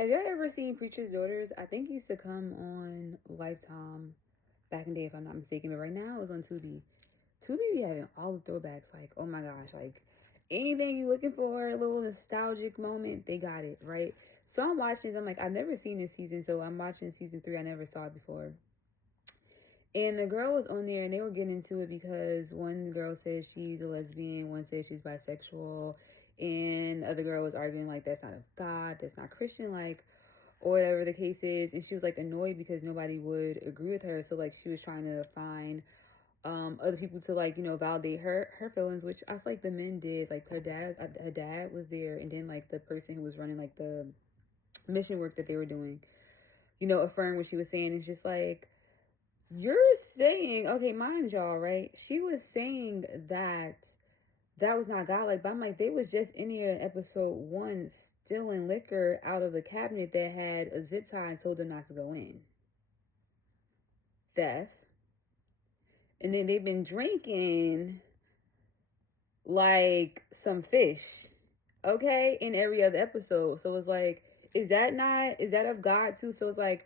Have y'all ever seen Preacher's Daughters? I think it used to come on Lifetime back in the day, if I'm not mistaken. But right now it's on Tubi. Tubi be having all the throwbacks. Like, oh my gosh, like anything you looking for, a little nostalgic moment, they got it, right? So I'm watching this. I'm like, I've never seen this season, so I'm watching season 3. I never saw it before. And the girl was on there and they were getting into it because one girl said she's a lesbian, one said she's bisexual, and the other girl was arguing like that's not of God, that's not Christian, like, or whatever the case is. And she was like annoyed because nobody would agree with her. So like she was trying to find other people to like, validate her feelings, which I feel like the men did. Like her dad was there, and then like the person who was running like the mission work that they were doing, affirmed what she was saying. It's just like, you're saying, okay, mind y'all, right? She was saying that was not godlike, but I'm like, they was just in here in episode 1 stealing liquor out of the cabinet that had a zip tie and told them not to go in. Theft. And then they've been drinking like some fish, okay, in every other episode. So it's like, is that of God too? So it's like,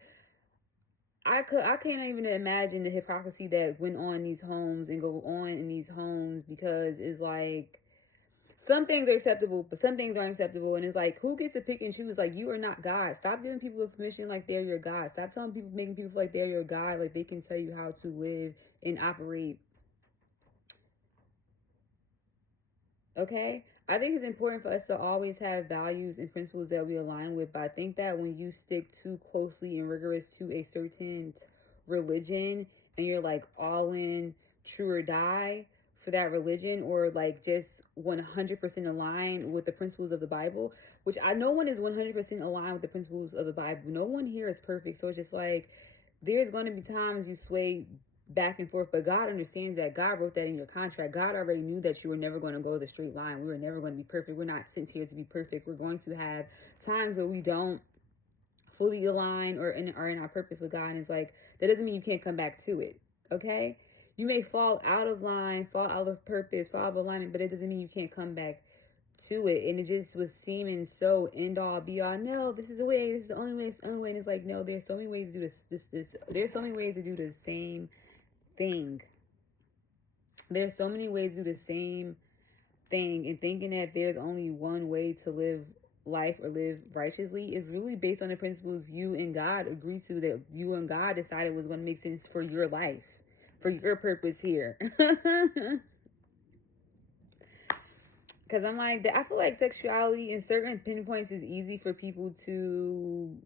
I can't even imagine the hypocrisy that went on in these homes and go on in these homes, because it's like some things are acceptable, but some things aren't acceptable. And it's like, who gets to pick and choose? Like, you are not God. Stop giving people permission like they're your God. Stop telling people, making people feel like they're your God, like they can tell you how to live and operate. Okay? I think it's important for us to always have values and principles that we align with. But I think that when you stick too closely and rigorous to a certain religion and you're like all in, true or die for that religion, or like just 100% aligned with the principles of the Bible, which no one is 100% aligned with the principles of the Bible. No one here is perfect. So it's just like, there's going to be times you sway back and forth, but God understands that. God wrote that in your contract. God already knew that you were never going to go the straight line. We were never going to be perfect. We're not sent here to be perfect. We're going to have times where we don't fully align or are in our purpose with God. And it's like, that doesn't mean you can't come back to it. Okay? You may fall out of line, fall out of purpose, fall out of alignment, but it doesn't mean you can't come back to it. And it just was seeming so end all be all. No, this is the way. This is the only way. It's the only way. And it's like, no, there's so many ways to do this. There's so many ways to do the same thing. There's so many ways to do the same thing, and thinking that there's only one way to live life or live righteously is really based on the principles you and God agreed to, that you and God decided was going to make sense for your life, for your purpose here. Because I'm like, I feel like sexuality in certain pinpoints is easy for people to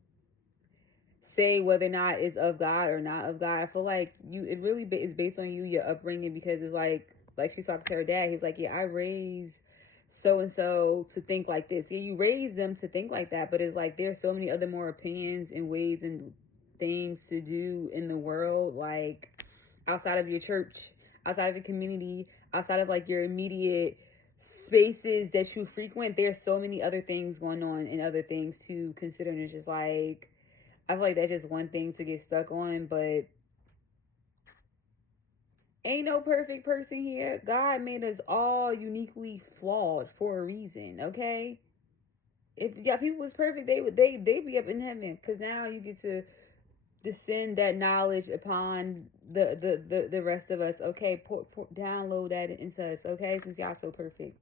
say whether or not it's of God or not of God. I feel like it really is based on you, your upbringing, because it's like she talked to her dad. He's like, yeah, I raised so and so to think like this. Yeah, you raised them to think like that, but it's like there's so many other more opinions and ways and things to do in the world, like outside of your church, outside of your community, outside of like your immediate spaces that you frequent. There's so many other things going on and other things to consider, and it's just like, I feel like that's just one thing to get stuck on, but ain't no perfect person here. God made us all uniquely flawed for a reason, okay? If people was perfect, they be up in heaven, because now you get to descend that knowledge upon the rest of us, okay? Download that into us, okay? Since y'all so perfect.